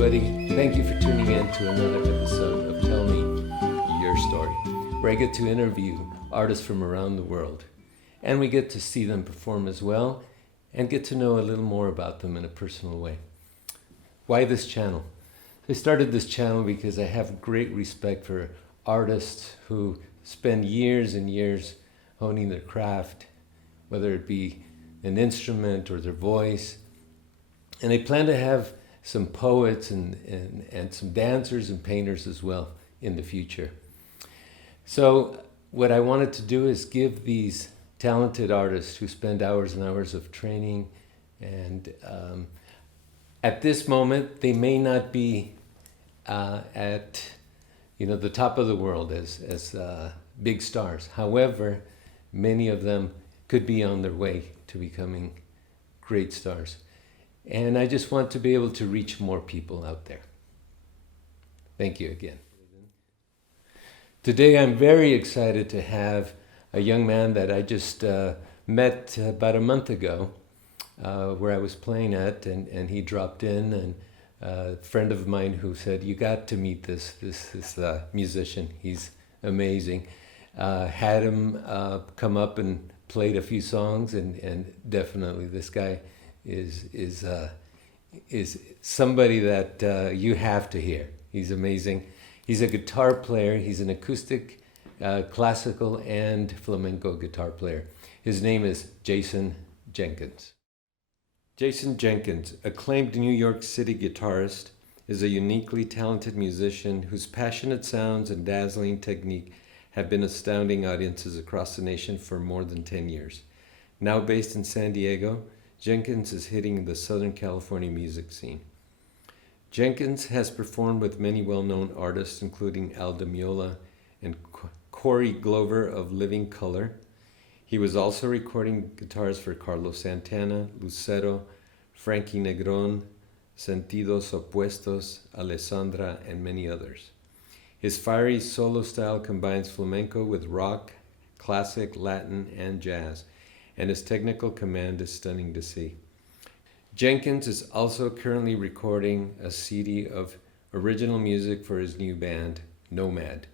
everybody. Thank you for tuning in to another episode of Tell Me Your Story, where I get to interview artists from around the world. And we get to see them perform as well and get to know a little more about them in a personal way. Why this channel? I started this channel because I have great respect for artists who spend years and years honing their craft, whether it be an instrument or their voice. And I plan to have some poets and some dancers and painters as well in the future. So what I wanted to do is give these talented artists who spend hours and hours of training, and at this moment they may not be at the top of the world as big stars. However, many of them could be on their way to becoming great stars. And I just want to be able to reach more people out there. Thank you again. Today I'm very excited to have a young man that I just met about a month ago where I was playing at, and he dropped in, and a friend of mine who said, "You got to meet this musician, he's amazing." Had him come up and played a few songs, and definitely this guy is somebody that you have to hear. He's amazing. He's a guitar player. He's an acoustic, classical, and flamenco guitar player. His name is Jason Jenkins. Jason Jenkins, acclaimed New York City guitarist, is a uniquely talented musician whose passionate sounds and dazzling technique have been astounding audiences across the nation for more than 10 years. Now based in San Diego, Jenkins is hitting the Southern California music scene. Jenkins has performed with many well-known artists, including Al Di Meola and Corey Glover of Living Colour. He was also recording guitars for Carlos Santana, Lucero, Frankie Negron, Sentidos Opuestos, Alessandra, and many others. His fiery solo style combines flamenco with rock, classic, Latin, and jazz, and his technical command is stunning to see. Jenkins is also currently recording a CD of original music for his new band, Nomad.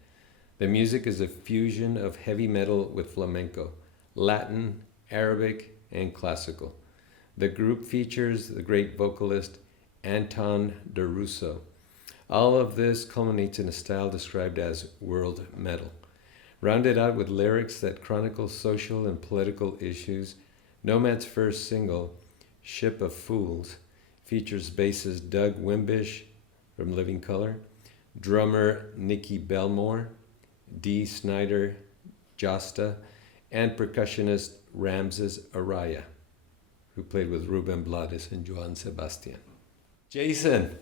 The music is a fusion of heavy metal with flamenco, Latin, Arabic, and classical. The group features the great vocalist Anton De Russo. All of this culminates in a style described as world metal. Rounded out with lyrics that chronicle social and political issues, Nomad's first single, Ship of Fools, features bassist Doug Wimbish from Living Colour, drummer Nikki Belmore, Dee Snyder Josta, and percussionist Ramses Araya, who played with Ruben Blades and Joan Sebastian. Jason,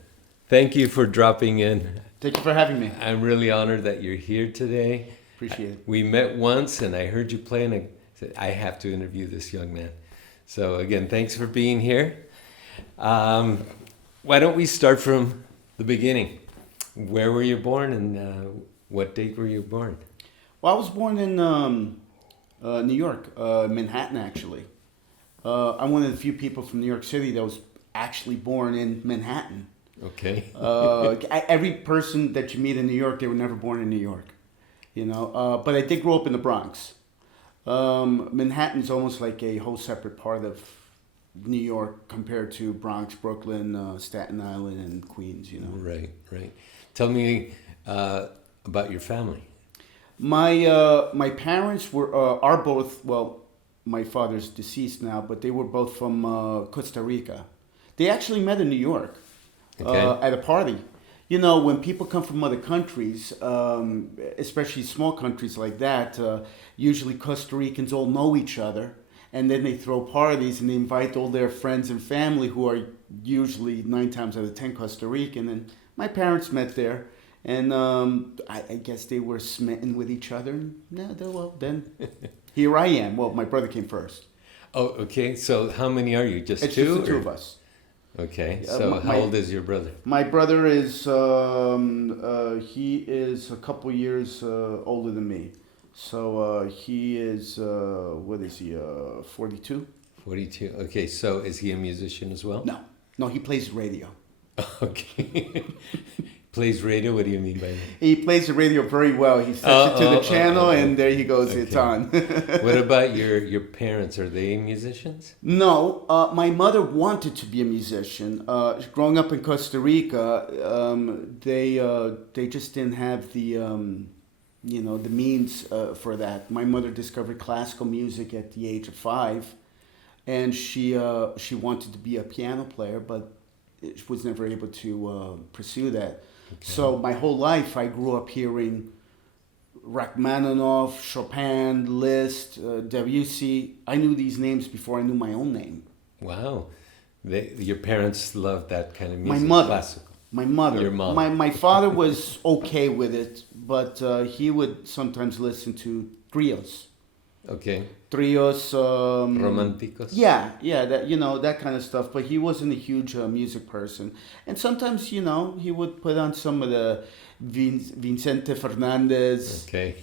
thank you for dropping in. Thank you for having me. I'm really honored that you're here today. Appreciate it. We met once and I heard you play, and I said, I have to interview this young man. So again, thanks for being here. Why don't we start from the beginning? Where were you born, and what date were you born? Well, I was born in New York, Manhattan, actually. I'm one of the few people from New York City that was actually born in Manhattan. Okay. Every person that you meet in New York, they were never born in New York. But I did grow up in the Bronx. Manhattan's almost like a whole separate part of New York compared to Bronx, Brooklyn, Staten Island, and Queens. Right. Tell me about your family. My parents are both, well, my father's deceased now, but they were both from Costa Rica. They actually met in New York at a party. When people come from other countries, especially small countries like that, usually Costa Ricans all know each other, and then they throw parties and they invite all their friends and family, who are usually 9 times out of 10 Costa Rican. And my parents met there, and I guess they were smitten with each other. Then here I am. Well, my brother came first. Oh, okay. So how many are you? Just it's two? Just the two of us. Okay. So how old is your brother? My brother is he is a couple years older than me. So he is what is he? 42. 42. Okay. So is he a musician as well? No, he plays radio. Okay. Plays radio. What do you mean by that? He plays the radio very well. He sets it to the channel, and there he goes. Okay. It's on. What about your parents? Are they musicians? No, my mother wanted to be a musician. Growing up in Costa Rica, they just didn't have the the means for that. My mother discovered classical music at the age of 5, and she wanted to be a piano player, but she was never able to pursue that. Okay. So my whole life, I grew up hearing Rachmaninoff, Chopin, Liszt, Debussy. I knew these names before I knew my own name. Wow. Your parents loved that kind of music? My mother. Classical. My mother. Your mom. My father was okay with it, but he would sometimes listen to trios. Okay. Trios. Románticos? Yeah, that kind of stuff. But he wasn't a huge music person. And sometimes, he would put on some of the Vicente Fernandez. Okay.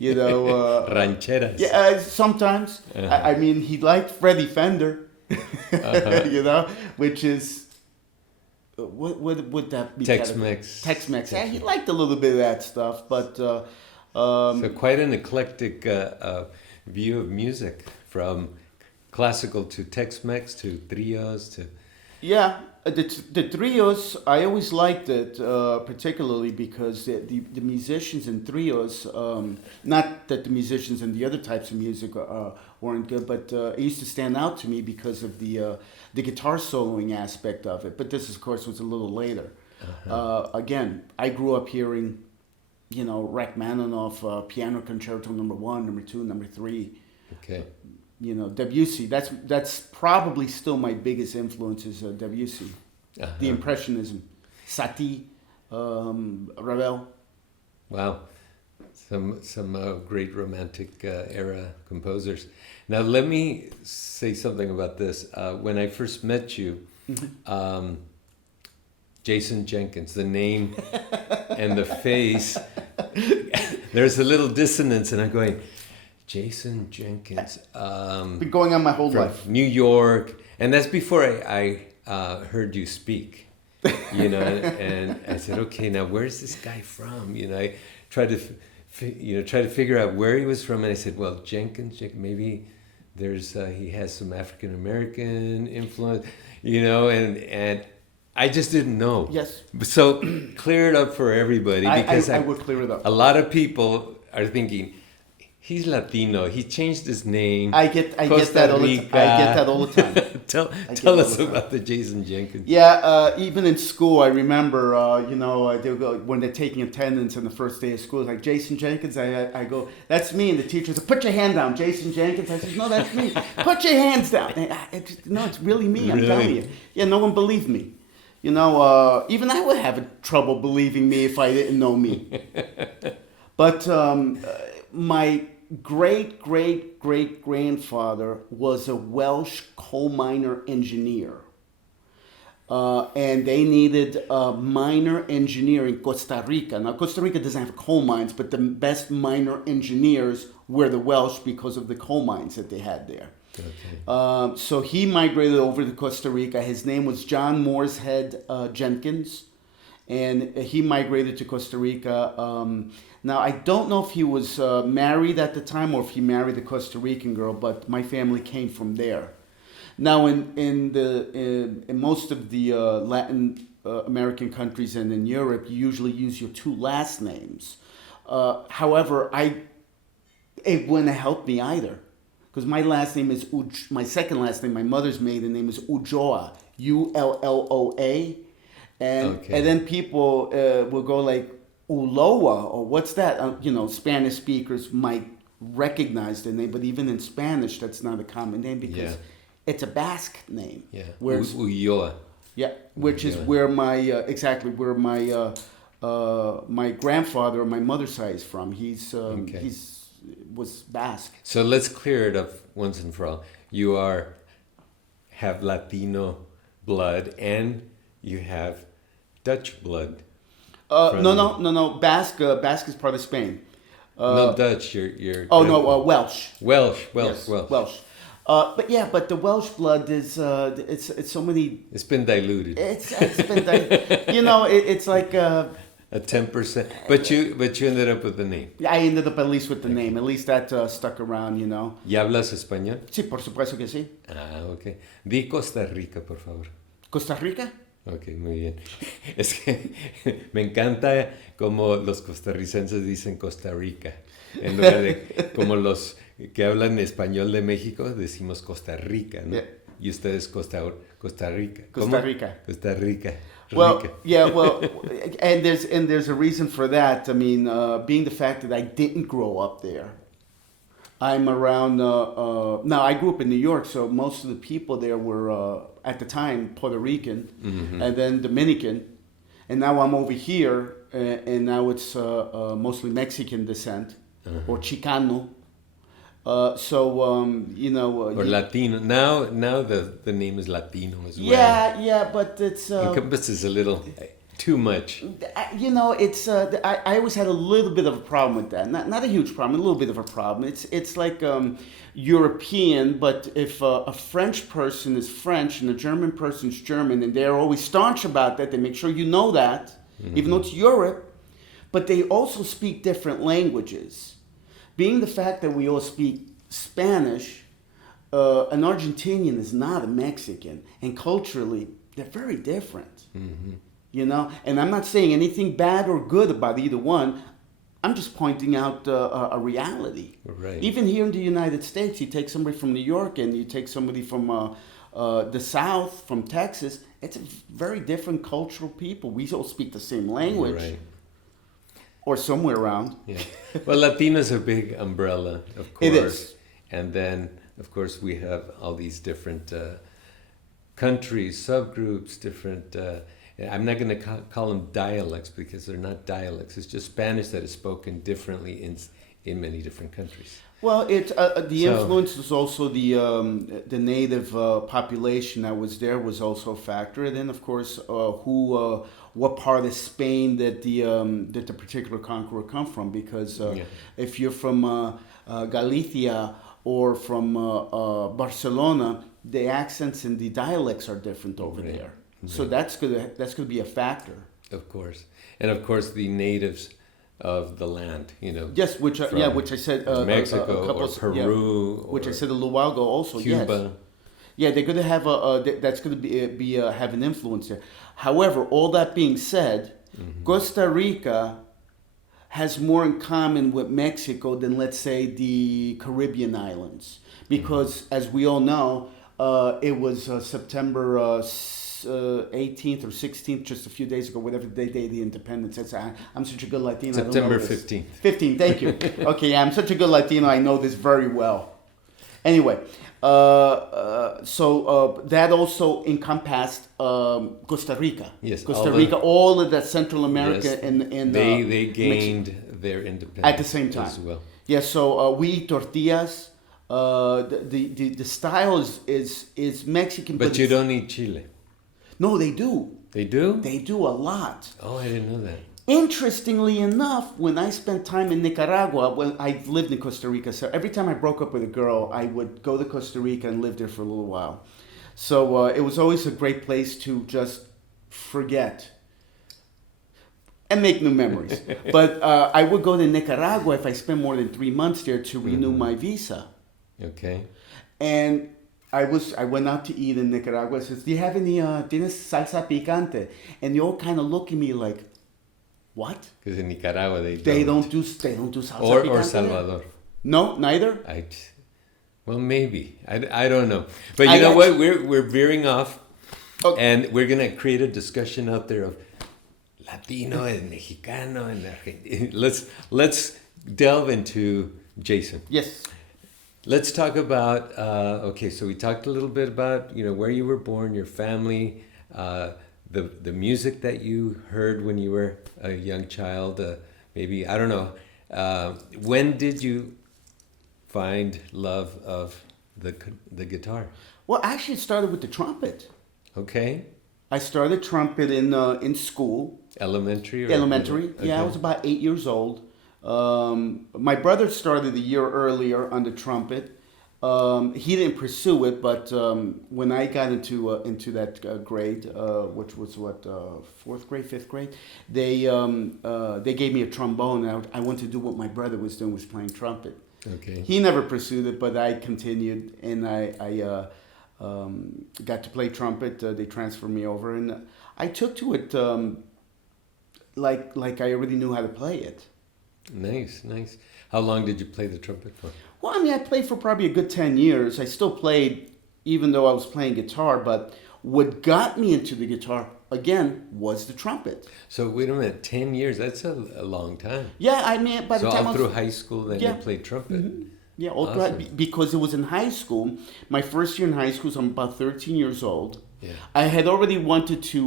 Rancheras. Yeah, sometimes. Uh-huh. I mean, he liked Freddie Fender, uh-huh. Which is, what would that be? Tex-Mex. Tex-Mex. Yeah, he liked a little bit of that stuff, but... so quite an eclectic view of music, from classical to Tex-Mex to trios to... Yeah, the trios, I always liked it, particularly because the musicians in trios, not that the musicians in the other types of music weren't good, but it used to stand out to me because of the guitar soloing aspect of it. But this, of course, was a little later. Uh-huh. Again, I grew up hearing, Rachmaninoff, Piano Concerto number 1, number 2, number 3. Okay. Debussy. That's probably still my biggest influence is Debussy. Uh-huh. The Impressionism, Satie, Ravel. Wow, some great romantic era composers. Now let me say something about this. When I first met you, Jason Jenkins, the name and the face, there's a little dissonance, and I'm going, Jason Jenkins. Been going on my whole life. New York, and that's before I heard you speak. And I said, okay, now where's this guy from? I tried to figure out where he was from, and I said, well, Jenkins, maybe he has some African American influence, and I just didn't know. Yes. So clear it up for everybody, because I will clear it up. A lot of people are thinking, he's Latino. He changed his name. I get that all the time. Tell us about the Jason Jenkins. Yeah, even in school, I remember, they'll go, when they're taking attendance on the first day of school, it's like, Jason Jenkins. I go, that's me. And the teacher says, put your hand down, Jason Jenkins. I said, no, that's me. Put your hands down. No, it's really me. I'm telling you. Yeah, no one believed me. Even I would have trouble believing me if I didn't know me. But my great-great-great-grandfather was a Welsh coal miner engineer. And they needed a miner engineer in Costa Rica. Now, Costa Rica doesn't have coal mines, but the best miner engineers were the Welsh because of the coal mines that they had there. Okay. So he migrated over to Costa Rica. His name was John Mooreshead Jenkins, and he migrated to Costa Rica. Now, I don't know if he was married at the time or if he married a Costa Rican girl, but my family came from there. Now, in most of the Latin American countries and in Europe, you usually use your 2 last names. However, it wouldn't help me either, because my last name is my second last name, my mother's maiden name is Ulloa, Ulloa, and then people will go like, Uloa, or what's that? Spanish speakers might recognize the name, but even in Spanish, that's not a common name because it's a Basque name. Yeah, Ulloa. Yeah, which is where my my grandfather on my mother's side is from. He's was Basque. So let's clear it up once and for all. You have Latino blood and you have Dutch blood. No. Basque is part of Spain. No, Dutch. You're. Welsh. Welsh. Yes, Welsh. But the Welsh blood is it's so many. It's been diluted. It's been it's like. A 10%. But you ended up with the name. I ended up at least with the name. At least that stuck around, you know. ¿Y hablas español? Sí, por supuesto que sí. Ah, ok. Di Costa Rica, por favor. ¿Costa Rica? Ok, muy bien. Es que me encanta como los costarricenses dicen Costa Rica. En lugar de como los que hablan español de México, decimos Costa Rica, ¿no? Yeah. Y ustedes Costa Rica. Costa Rica. Costa Rica. Well, yeah, well, and there's a reason for that. I mean, being the fact that I didn't grow up there. I'm around. Now I grew up in New York, so most of the people there were at the time Puerto Rican, and then Dominican, and now I'm over here, and now it's mostly Mexican descent or Chicano. Or Latino. Now the name is Latino as well. Yeah, but it's encompasses a little too much. It's I always had a little bit of a problem with that. Not a huge problem, a little bit of a problem. It's like European, but if a French person is French and a German person's German, and they're always staunch about that, they make sure you know that, even though it's Europe, but they also speak different languages. Being the fact that we all speak Spanish, an Argentinian is not a Mexican, and culturally they're very different. You know, and I'm not saying anything bad or good about either one. I'm just pointing out a reality. Right. Even here in the United States, you take somebody from New York and you take somebody from the South, from Texas. It's a very different cultural people. We all speak the same language. Right. Or somewhere around. Yeah. Well, Latino's a big umbrella, of course. It is. And then, of course, we have all these different countries, subgroups, different... I'm not going to call them dialects because they're not dialects. It's just Spanish that is spoken differently in many different countries. Well, influence was also the native population that was there was also a factor. And then, of course, what part of Spain that the particular conqueror come from? Because if you're from Galicia or from Barcelona, the accents and the dialects are different over there. So that's gonna be a factor. Of course, and of course the natives of the land, Yes, which I said Mexico or Peru, which I said a little while ago also. Cuba. Yes. Yeah, they're gonna have that's gonna be have an influence there. However, all that being said, Costa Rica has more in common with Mexico than, let's say, the Caribbean islands, because as we all know, it was September 18th or 16th, just a few days ago, whatever the day of the independence. I'm such a good Latino. September 15th. 15th, thank you. Okay, yeah, I'm such a good Latino. I know this very well. Anyway, so that also encompassed Costa Rica. Yes, Costa Rica, all of that Central America, yes, and they gained their independence at the same time as well. Yeah, so we eat tortillas. The style is Mexican, but you don't eat chile. No, they do. They do? They do a lot. Oh, I didn't know that. Interestingly enough, when I spent time in Nicaragua, when I lived in Costa Rica, so every time I broke up with a girl, I would go to Costa Rica and live there for a little while. So it was always a great place to just forget and make new memories. But I would go to Nicaragua if I spent more than 3 months there to renew my visa. Okay. And I went out to eat in Nicaragua. I says, "Do you have any tienes salsa picante?" And they all kind of look at me like, "What?" Because in Nicaragua they don't do salsa or picante. Or Salvador. No, neither. Well, maybe I don't know. But you know what? We're veering off, and we're gonna create a discussion out there of Latino and Mexicano and Argentino. Let's delve into Jason. Yes. Let's talk about, so we talked a little bit about, where you were born, your family, the music that you heard when you were a young child, maybe, I don't know. When did you find love of the guitar? Well, actually it started with the trumpet. Okay. I started trumpet in school. Elementary? Elementary, Okay. yeah, I was about 8 years old. My brother started a year earlier on the trumpet. He didn't pursue it, but when I got into that grade, which was what, fourth grade, fifth grade, they gave me a trombone. And I wanted to do what my brother was doing, was playing trumpet. Okay. He never pursued it, but I continued, and I got to play trumpet. They transferred me over, and I took to it like I already knew how to play it. Nice, nice. How long did you play the trumpet for? Well, I mean, I played for probably a good 10 years. I still played, even though I was playing guitar, but what got me into the guitar, again, was the trumpet. So wait a minute, 10 years, that's a long time. Yeah, I mean, by the So time all through high school, then you played trumpet. Mm-hmm. Yeah, all Awesome. throughout, because it was in high school. My first year in high school, so I'm about 13 years old. Yeah. I had already wanted to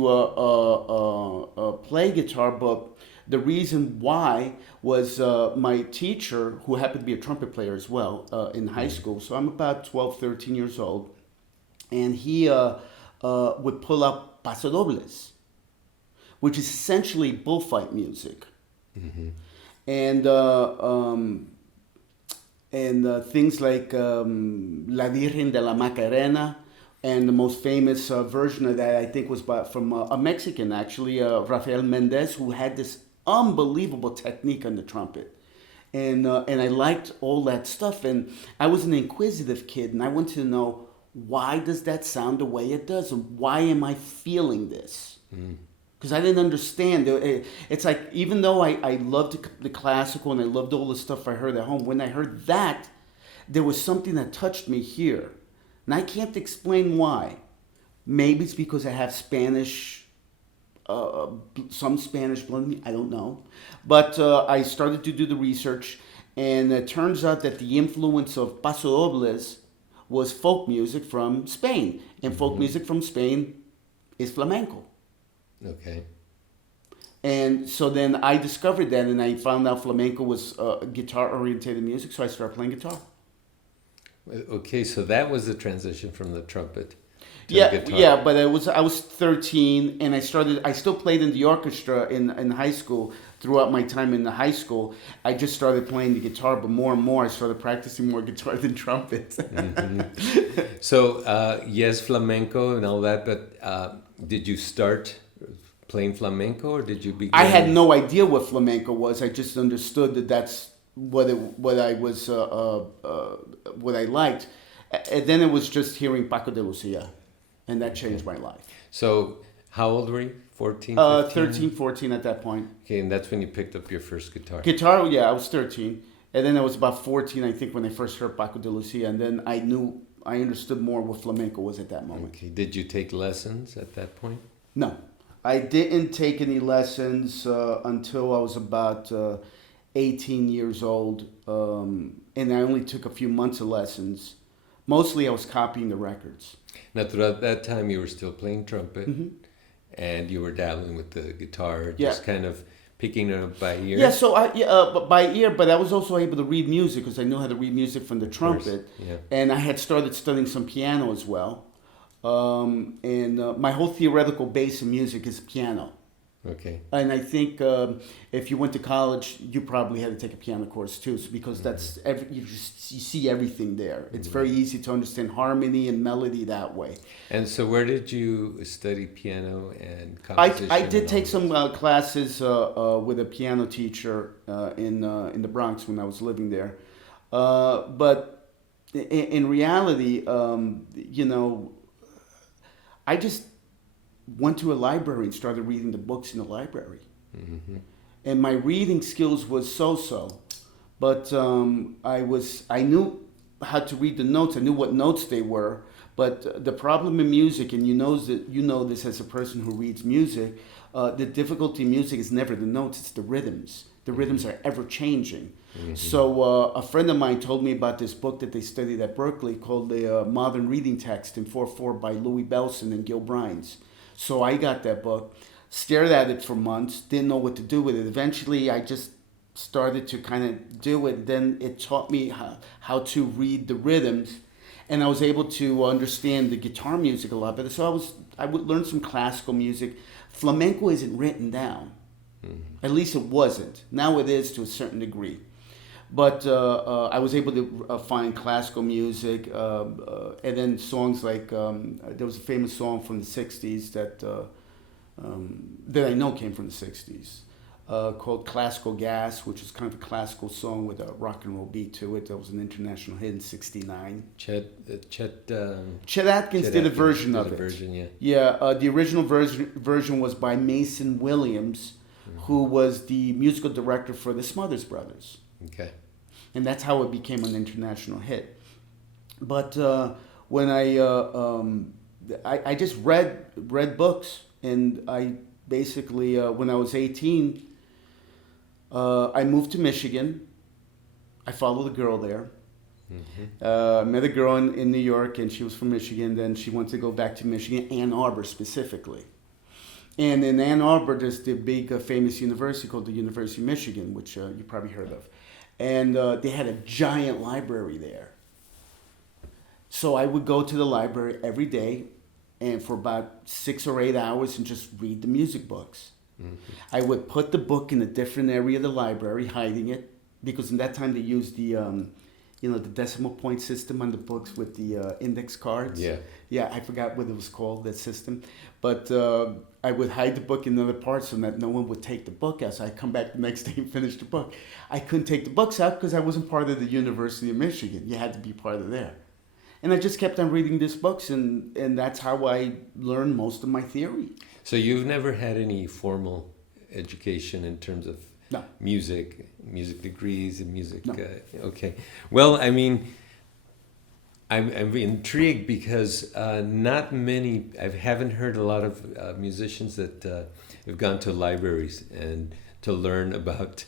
play guitar, but the reason why was my teacher, who happened to be a trumpet player as well in high school. So I'm about 12, 13 years old. And he would pull up pasodobles, which is essentially bullfight music. Mm-hmm. And things like La Virgen de la Macarena, and the most famous version of that, I think, was from a Mexican, actually, Rafael Mendez, who had this unbelievable technique on the trumpet. And I liked all that stuff. And I was an inquisitive kid, and I wanted to know, why does that sound the way it does? And why am I feeling this? Because I didn't understand. It's like, even though I loved the classical and I loved all the stuff I heard at home, when I heard that, there was something that touched me here. And I can't explain why. Maybe it's because I have Spanish, some Spanish blood in me, I don't know. But I started to do the research, and it turns out that the influence of pasodobles was folk music from Spain. And folk music from Spain is flamenco. Okay. And so then I discovered that, and I found out flamenco was guitar-oriented music, so I started playing guitar. Okay, so that was the transition from the trumpet to Yeah, the guitar. yeah, but I was 13, and I still played in the orchestra in high school. Throughout my time in the high school, I just started playing the guitar, but more and more I started practicing more guitar than trumpet. Mm-hmm. So, yes, flamenco and all that, but did you start playing flamenco, or did you begin? I had no idea what flamenco was. I just understood that that's what I liked. And then it was just hearing Paco de Lucia, and that changed my life. So, how old were you? 14, 15? 13, 14 at that point. Okay, and that's when you picked up your first guitar. Guitar, yeah, I was 13. And then I was about 14, I think, when I first heard Paco de Lucia. And then I understood more what flamenco was at that moment. Okay, did you take lessons at that point? No, I didn't take any lessons until I was about 18 years old. And I only took a few months of lessons. Mostly I was copying the records. Now, throughout that time, you were still playing trumpet, Mm-hmm. and you were dabbling with the guitar, Yeah. just kind of picking it up by ear. Yeah, so but by ear, but I was also able to read music because I knew how to read music from the trumpet. Yeah. And I had started studying some piano as well. My whole theoretical base in music is piano. Okay. And I think if you went to college, you probably had to take a piano course too, so because that's you see everything there. It's very easy to understand harmony and melody that way. And so, where did you study piano and composition? I did and take all some classes with a piano teacher in the Bronx when I was living there, but in reality, I just went to a library and started reading the books in the library. Mm-hmm. And my reading skills was so-so, but I knew how to read the notes. I knew what notes they were. But the problem in music, and you know this as a person who reads music, the difficulty in music is never the notes; it's the rhythms. The rhythms are ever changing. Mm-hmm. So a friend of mine told me about this book that they studied at Berkeley called the Modern Reading Text in 4/4 by Louis Bellson and Gil Brines. So I got that book, stared at it for months, didn't know what to do with it. Eventually, I just started to kind of do it. Then it taught me how to read the rhythms, and I was able to understand the guitar music a lot better. So I would learn some classical music. Flamenco isn't written down. Mm-hmm. At least it wasn't. Now it is to a certain degree. But I was able to find classical music, and then songs like there was a famous song from the '60s that I know came from the '60s, called "Classical Gas," which is kind of a classical song with a rock and roll beat to it. That was an international hit in '69. Chet Atkins did a version of it. Yeah, the original version was by Mason Williams, who was the musical director for the Smothers Brothers. Okay. And that's how it became an international hit. But when I just read books, and I basically when I was 18, I moved to Michigan. I followed a girl there. Met a girl in New York, and she was from Michigan. Then she wanted to go back to Michigan, Ann Arbor specifically. And in Ann Arbor, there's the big famous university called the University of Michigan, which you probably heard of. And they had a giant library there. So I would go to the library every day, and for about 6 or 8 hours, and just read the music books. I would put the book in a different area of the library, hiding it, because in that time they used the decimal point system on the books with the index cards. Yeah, I forgot what it was called, that system. But I would hide the book in other parts so that no one would take the book out. So I'd come back the next day and finish the book. I couldn't take the books out because I wasn't part of the University of Michigan. You had to be part of there. And I just kept on reading these books, and that's how I learned most of my theory. So you've never had any formal education in terms of music degrees and music? No. Okay. Well, I mean, I'm intrigued because not many, I haven't heard a lot of musicians that have gone to libraries and to learn about,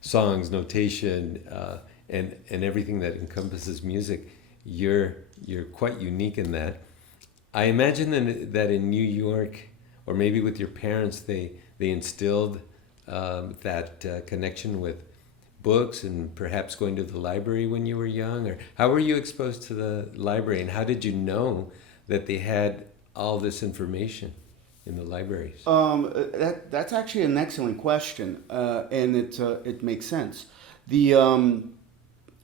songs, notation, and everything that encompasses music. You're quite unique in that. I imagine that in New York, or maybe with your parents, they instilled that connection with books and perhaps going to the library when you were young. Or how were you exposed to the library, and how did you know that they had all this information in the libraries? That's actually an excellent question, and it makes sense.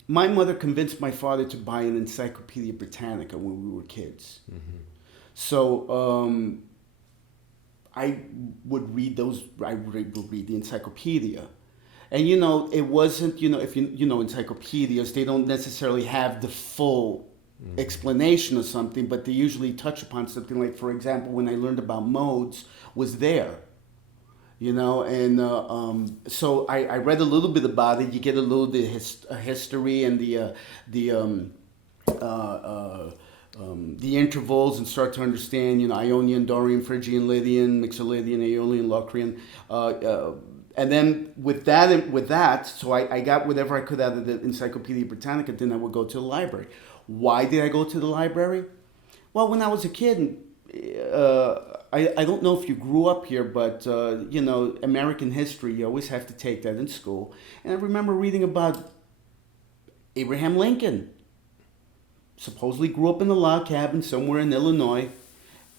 My mother convinced my father to buy an Encyclopedia Britannica when we were kids. So I would read those. I would read the encyclopedia, and it wasn't. If encyclopedias, they don't necessarily have the full explanation of something, but they usually touch upon something. Like, for example, when I learned about modes, was there. So I read a little bit about it. You get a little bit of history and the intervals, and start to understand, Ionian, Dorian, Phrygian, Lydian, Mixolydian, Aeolian, Locrian. And then with that, so I got whatever I could out of the Encyclopedia Britannica, then I would go to the library. Why did I go to the library? Well, when I was a kid, I don't know if you grew up here, but, American history, you always have to take that in school. And I remember reading about Abraham Lincoln. Supposedly grew up in a log cabin somewhere in Illinois,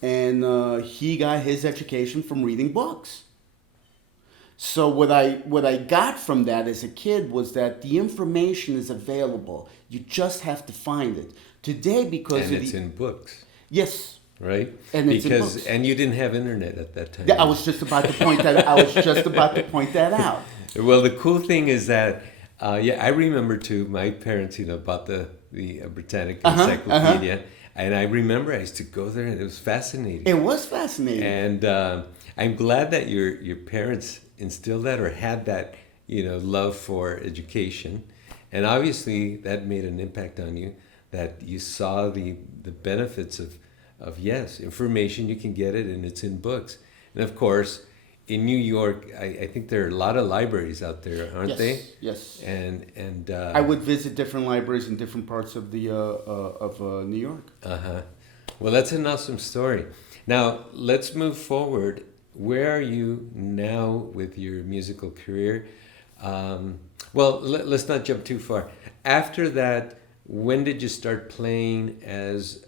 and he got his education from reading books. So what I got from that as a kid was that the information is available. You just have to find it. Today, because it's in books. Yes. Right? And it's in books. And you didn't have internet at that time. Yeah, I was just about to point that out. Well, the cool thing is that I remember too, my parents, bought the Britannica Encyclopedia, and I remember I used to go there, and it was fascinating. It was fascinating. And I'm glad that your parents instilled that, or had that, love for education, and obviously that made an impact on you, that you saw the benefits of yes, information, you can get it, and it's in books. And of course, in New York, I think there are a lot of libraries out there, aren't they? Yes. And I would visit different libraries in different parts of the of New York. Well, that's an awesome story. Now let's move forward. Where are you now with your musical career? Well, let's not jump too far. After that, when did you start playing as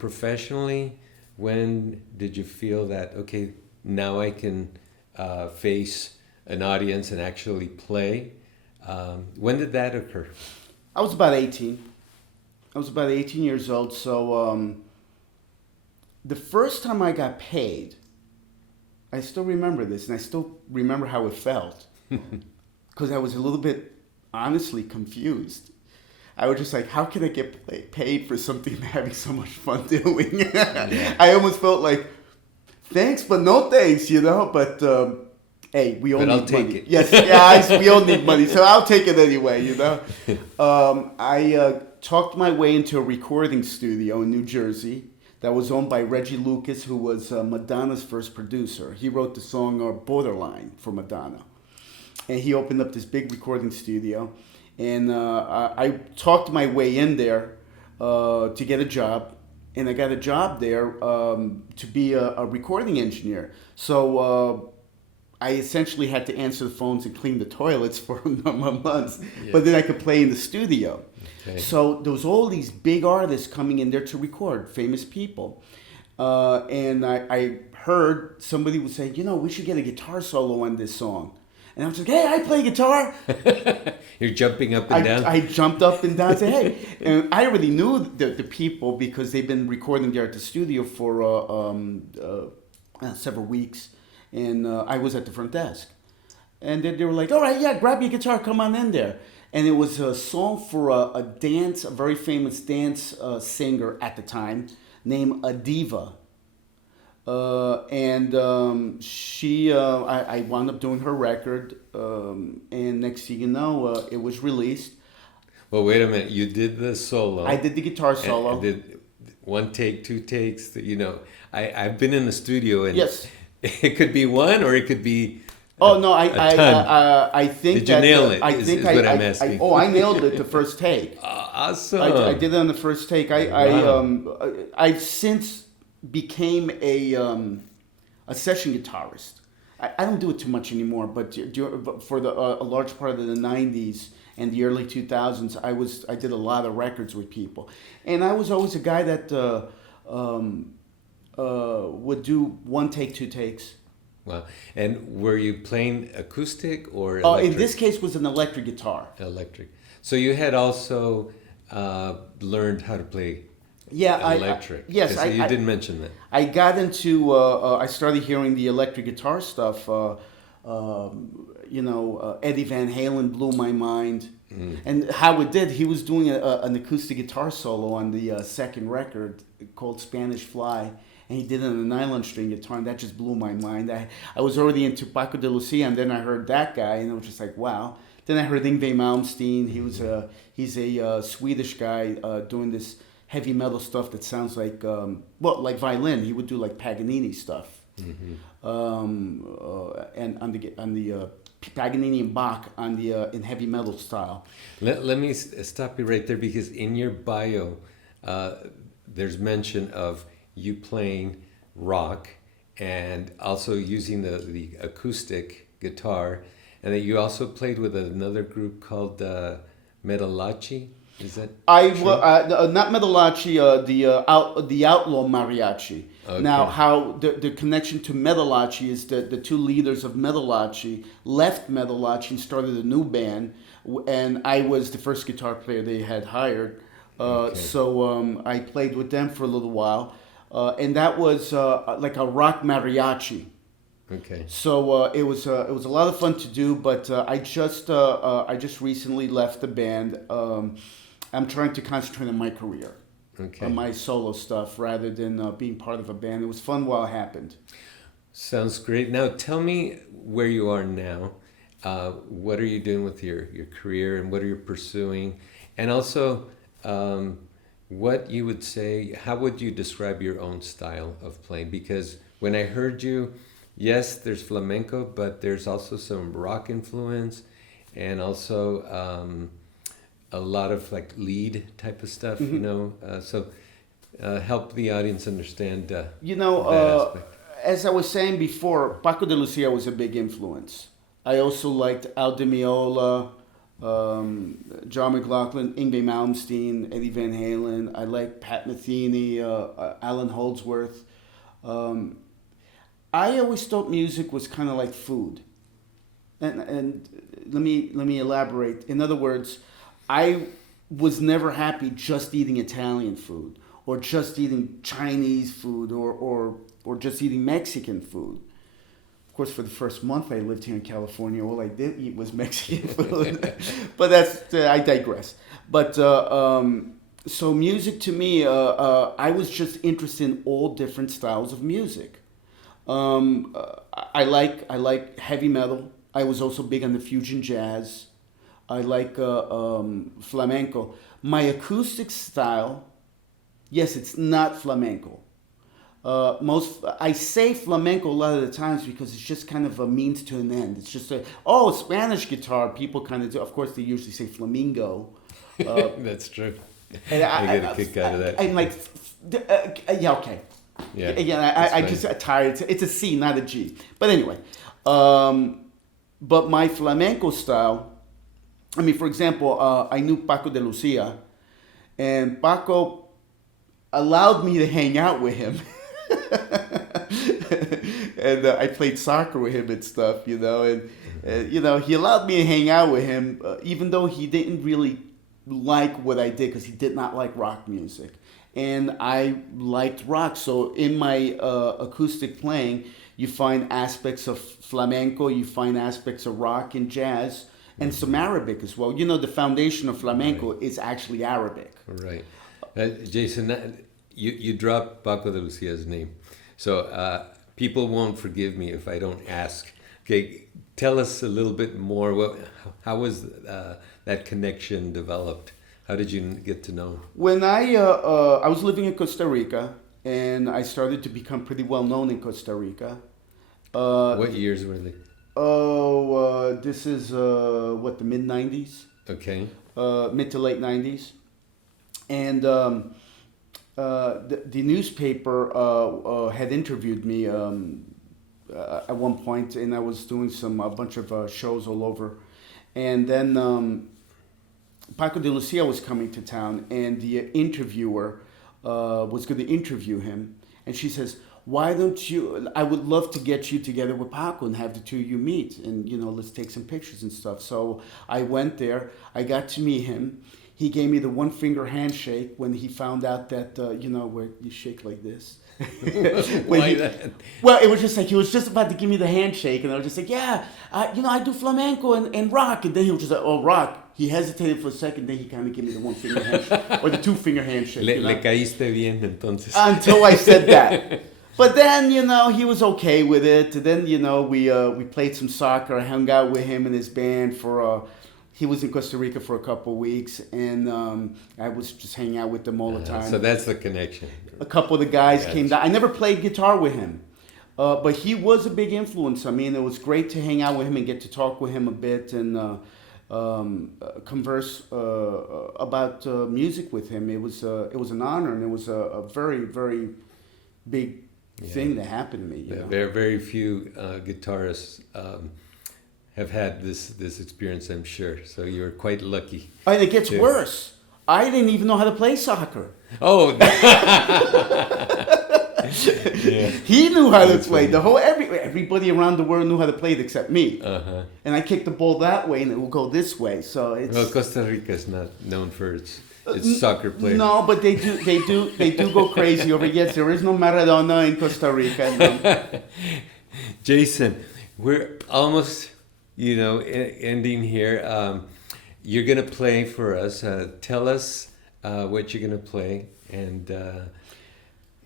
professionally? When did you feel that, okay, now I can face an audience and actually play? When did that occur? I was about 18. I was about 18 years old. So the first time I got paid, I still remember this, and I still remember how it felt. Because I was a little bit, honestly, confused. I was just like, how can I get paid for something I'm having so much fun doing? Yeah. I almost felt like, thanks, but no thanks, you know? But hey, we all But need I'll take money. it. Yes, yeah, we all need money, so I'll take it anyway, you know? I talked my way into a recording studio in New Jersey that was owned by Reggie Lucas, who was Madonna's first producer. He wrote the song Borderline for Madonna. And he opened up this big recording studio. And I talked my way in there to get a job. And I got a job there to be a recording engineer. So I essentially had to answer the phones and clean the toilets for a number of months. Yeah. But then I could play in the studio. Okay. So there was all these big artists coming in there to record, famous people. And I heard somebody would say, you know, we should get a guitar solo on this song. And I was like, hey, I play guitar. You're jumping up and down? I jumped up and down and said, hey. And I already knew the people because they've been recording there at the studio for several weeks. And I was at the front desk. And then they were like, all right, yeah, grab your guitar, come on in there. And it was a song for a very famous dance singer at the time named Adiva. I wound up doing her record, and next thing you know, it was released. Well, wait a minute. You did the solo. I did the guitar solo. I did one take, two takes. You know, I've been in the studio, and yes, it could be one or it could be. Oh no! I think did you nail it? Is what I'm asking. I nailed it the first take. Awesome! I did it on the first take. I since became a session guitarist. I don't do it too much anymore, but for a large part of the '90s and the early 2000s, I did a lot of records with people, and I was always a guy that would do one take, two takes. Wow! And were you playing acoustic or electric? In this case, was an electric guitar. Electric. So you had also learned how to play. Yeah, electric. Yes, you didn't mention that. I got into. I started hearing the electric guitar stuff. Eddie Van Halen blew my mind, and how it did. He was doing an acoustic guitar solo on the second record called Spanish Fly, and he did it on a nylon string guitar, and that just blew my mind. I was already into Paco de Lucia, and then I heard that guy, and I was just like, wow. Then I heard Yngwie Malmsteen. He's a Swedish guy doing this heavy metal stuff that sounds like like violin. He would do like Paganini stuff, and on the Paganini and Bach in heavy metal style. Let me stop you right there, because in your bio, there's mention of you playing rock and also using the acoustic guitar, and that you also played with another group called Metalachi. Is that not Metalachi, the Outlaw Mariachi. Okay. Now, how the connection to Metalachi is that the two leaders of Metalachi left Metalachi and started a new band, and I was the first guitar player they had hired. So I played with them for a little while, and that was like a rock mariachi. Okay. So it was a lot of fun to do, but I just recently left the band. I'm trying to concentrate on my career, on my solo stuff, rather than being part of a band. It was fun while it happened. Sounds great. Now tell me where you are now. What are you doing with your career, and what are you pursuing? And also, what you would say, how would you describe your own style of playing? Because when I heard you, yes, there's flamenco, but there's also some rock influence, and also a lot of like lead type of stuff, you know. So help the audience understand that aspect. As I was saying before, Paco de Lucia was a big influence. I also liked Al Di Meola, John McLaughlin, Yngwie Malmsteen, Eddie Van Halen. I like Pat Metheny, Alan Holdsworth. I always thought music was kind of like food. and let me elaborate. In other words, I was never happy just eating Italian food or just eating Chinese food or just eating Mexican food. Of course, for the first month I lived here in California, all I did eat was Mexican food. But that's I digress. But so music to me, I was just interested in all different styles of music. I like heavy metal. I was also big on the fusion jazz. I like flamenco. My acoustic style, yes, it's not flamenco. I say flamenco a lot of the times because it's just kind of a means to an end. It's just Spanish guitar. People kind of do. Of course, they usually say flamingo. That's true. And I get a kick out of that. I'm like, yeah, okay. Yeah. Again, I just tired. It's a C, not a G. But anyway, but my flamenco style. I mean, for example, I knew Paco de Lucia, and Paco allowed me to hang out with him. And I played soccer with him and stuff, and he allowed me to hang out with him, even though he didn't really like what I did because he did not like rock music, and I liked rock. So in my acoustic playing, you find aspects of flamenco, you find aspects of rock and jazz, and some Arabic as well. The foundation of flamenco is actually Arabic. Right. Jason, you dropped Paco de Lucia's name. So people won't forgive me if I don't ask. Okay, tell us a little bit more. How was that connection developed? How did you get to know? When I was living in Costa Rica, and I started to become pretty well known in Costa Rica. What years were they? This is the mid '90s. Okay. Mid to late '90s, and the newspaper had interviewed me at one point, and I was doing a bunch of shows all over, and then Paco de Lucia was coming to town, and the interviewer was going to interview him, and she says, "Why don't you? I would love to get you together with Paco and have the two of you meet, and let's take some pictures and stuff." So I went there. I got to meet him. He gave me the one finger handshake when he found out that where you shake like this. Why that? Well, it was just like he was just about to give me the handshake, and I was just like, "Yeah, I do flamenco and rock." And then he was just like, "Oh, rock." He hesitated for a second, then he kind of gave me the one finger handshake or the two finger handshake. Le caíste bien entonces. Until I said that. But then, he was okay with it. And then, we played some soccer. I hung out with him and his band he was in Costa Rica for a couple of weeks, and I was just hanging out with them all the time. So that's the connection. A couple of the guys came down. I never played guitar with him, but he was a big influence. I mean, it was great to hang out with him and get to talk with him a bit and converse about music with him. It was an honor, and it was a very, very big thing that happened to me. Very, very few guitarists have had this experience, I'm sure. So you're quite lucky. And it gets worse. I didn't even know how to play soccer. Oh. He knew how to play. Everybody around the world knew how to play it except me. Uh-huh. And I kicked the ball that way, and it will go this way. So it's Costa Rica is not known for its soccer players. No, but they do go crazy over. Yes, there is no Maradona in Costa Rica. No. Jason, we're almost ending here. You're gonna play for us. Tell us what you're gonna play, and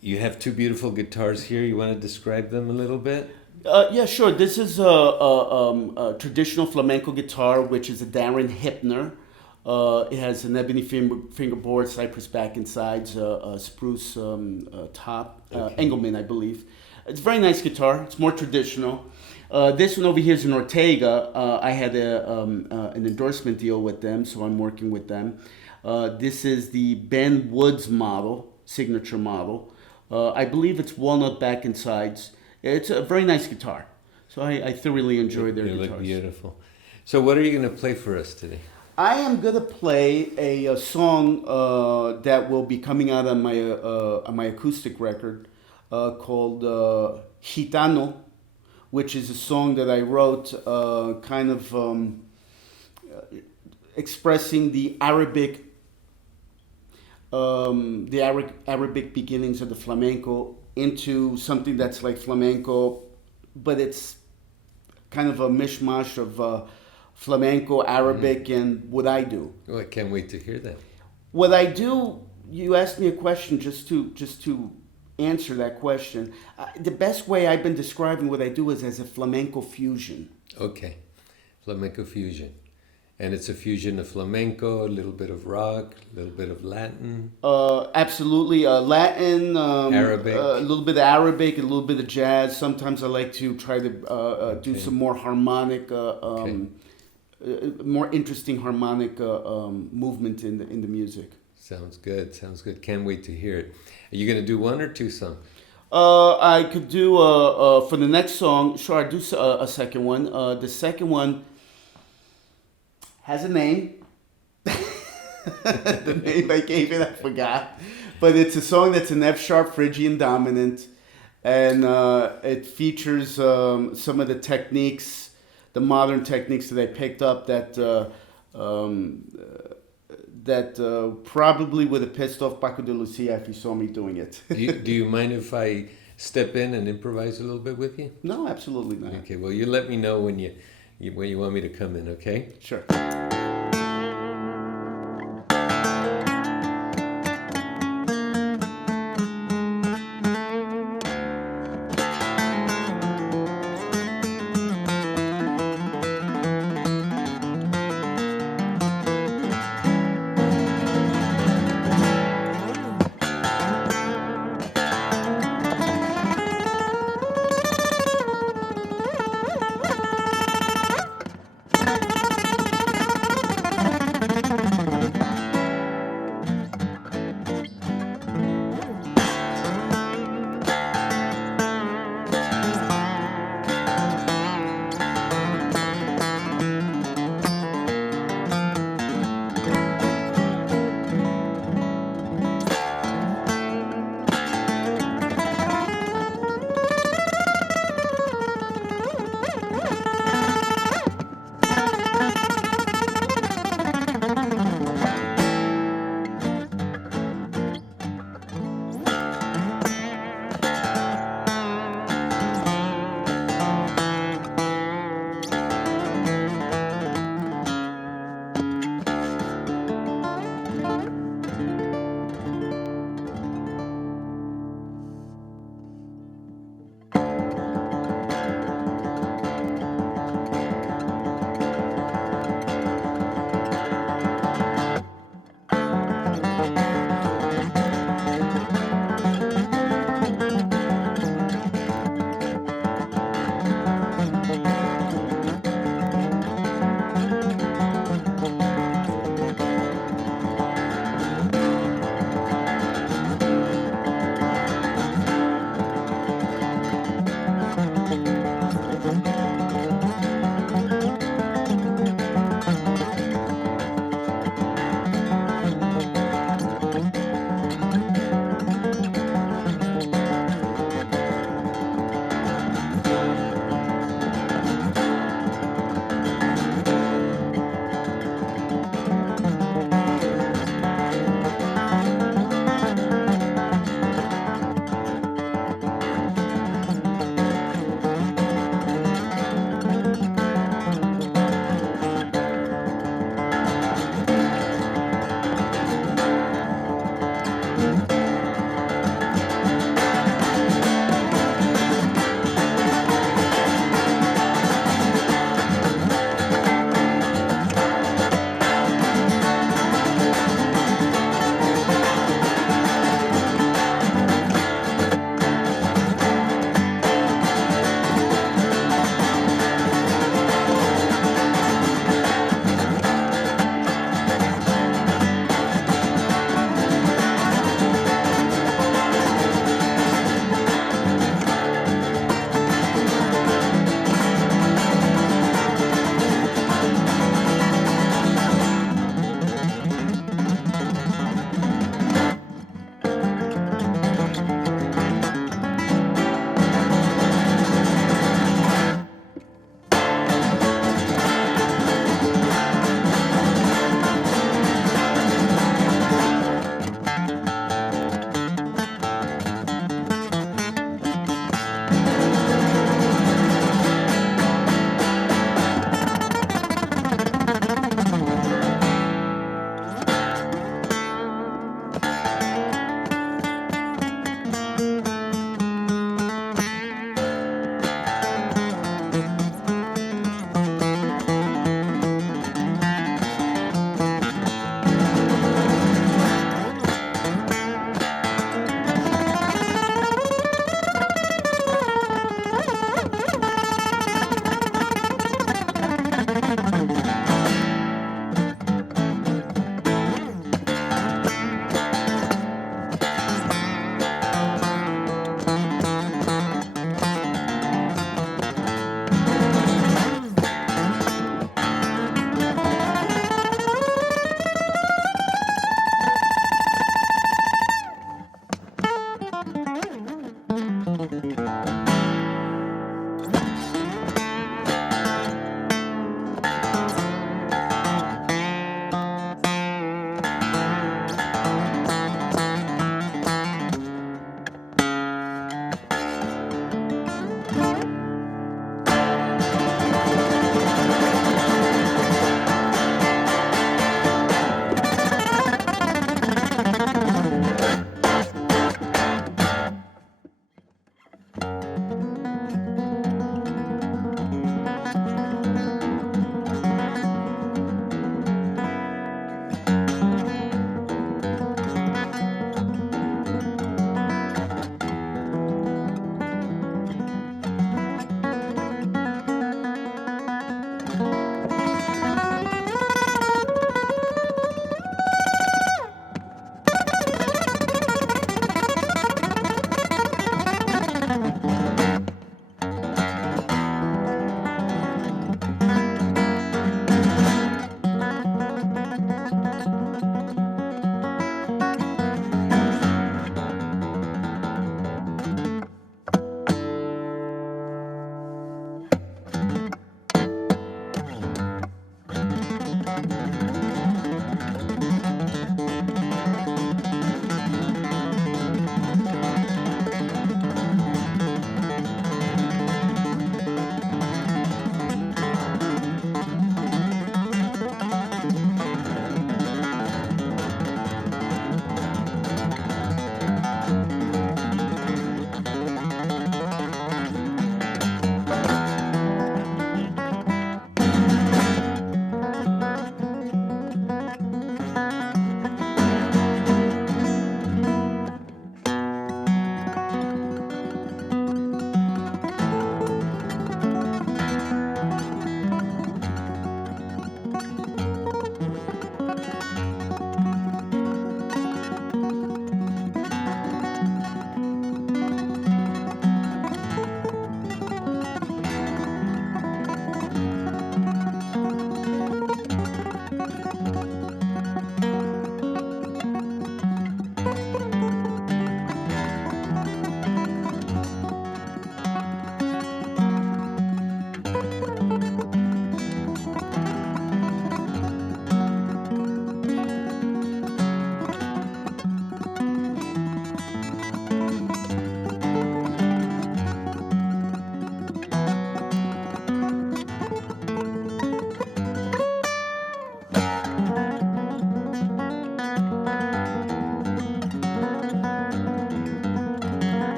you have two beautiful guitars here. You want to describe them a little bit? Yeah, sure. This is a traditional flamenco guitar, which is a Darren Hipner. It has an ebony fingerboard, cypress back and sides, a spruce top, Engelmann, I believe. It's a very nice guitar. It's more traditional. This one over here is an Ortega. I had an endorsement deal with them, so I'm working with them. This is the Ben Woods model, signature model. I believe it's walnut back and sides. It's a very nice guitar. So I thoroughly enjoy their guitars. They look beautiful. So what are you going to play for us today? I am going to play a song that will be coming out on my acoustic record called Gitano, which is a song that I wrote, kind of expressing the Arabic beginnings of the flamenco into something that's like flamenco, but it's kind of a mishmash of flamenco, Arabic, and what I do. Oh, I can't wait to hear that. What I do, you asked me a question just to answer that question. The best way I've been describing what I do is as a flamenco fusion. Okay, flamenco fusion. And it's a fusion of flamenco, a little bit of rock, a little bit of Latin. Absolutely, Latin, Arabic. A little bit of Arabic, a little bit of jazz. Sometimes I like to try to do some more harmonic, more interesting harmonic movement in the music. Sounds good. Sounds good. Can't wait to hear it. Are you going to do one or two songs? I could do for the next song. Sure, I'll do a second one. The second one has a name. The name I gave it, I forgot. But it's a song that's an F sharp Phrygian dominant, and it features some of the techniques, the modern techniques that I picked up that probably would have pissed off Paco de Lucia if he saw me doing it. Do you mind if I step in and improvise a little bit with you? No, absolutely not. Okay, well, you let me know when you want me to come in, okay? Sure.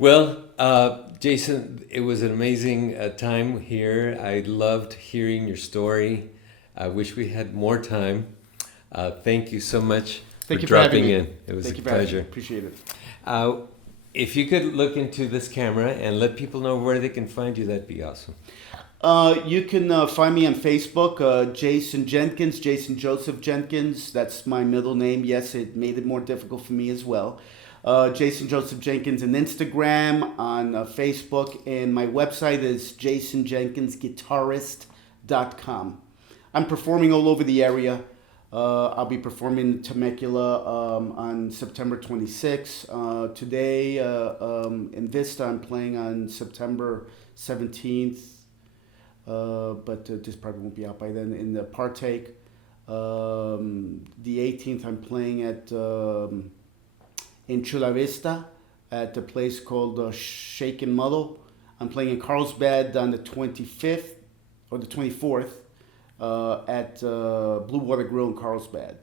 Well, Jason, it was an amazing time here. I loved hearing your story. I wish we had more time. Thank you so much for dropping in. It was a pleasure. Appreciate it. If you could look into this camera and let people know where they can find you, that'd be awesome. You can find me on Facebook, Jason Jenkins, Jason Joseph Jenkins. That's my middle name. Yes, it made it more difficult for me as well. Jason Joseph Jenkins on Instagram, on Facebook, and my website is jasonjenkinsguitarist.com. I'm performing all over the area. I'll be performing in Temecula on September 26th. Today in Vista, I'm playing on September 17th. But this probably won't be out by then. In the Partake, the 18th, I'm playing at in Chula Vista at a place called Shake and Muddle. I'm playing in Carlsbad on the 25th or the 24th at Blue Water Grill in Carlsbad.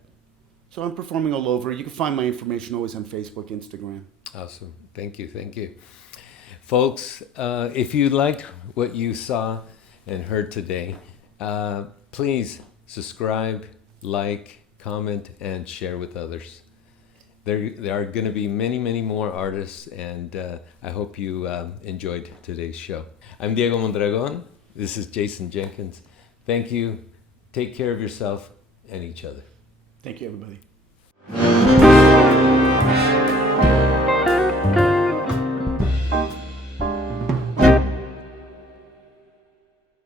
So I'm performing all over. You can find my information always on Facebook, Instagram. Awesome. Thank you. Thank you. Folks, if you liked what you saw and heard today, please subscribe, like, comment, and share with others. There are going to be many, many more artists, and I hope you enjoyed today's show. I'm Diego Mondragon. This is Jason Jenkins. Thank you. Take care of yourself and each other. Thank you, everybody.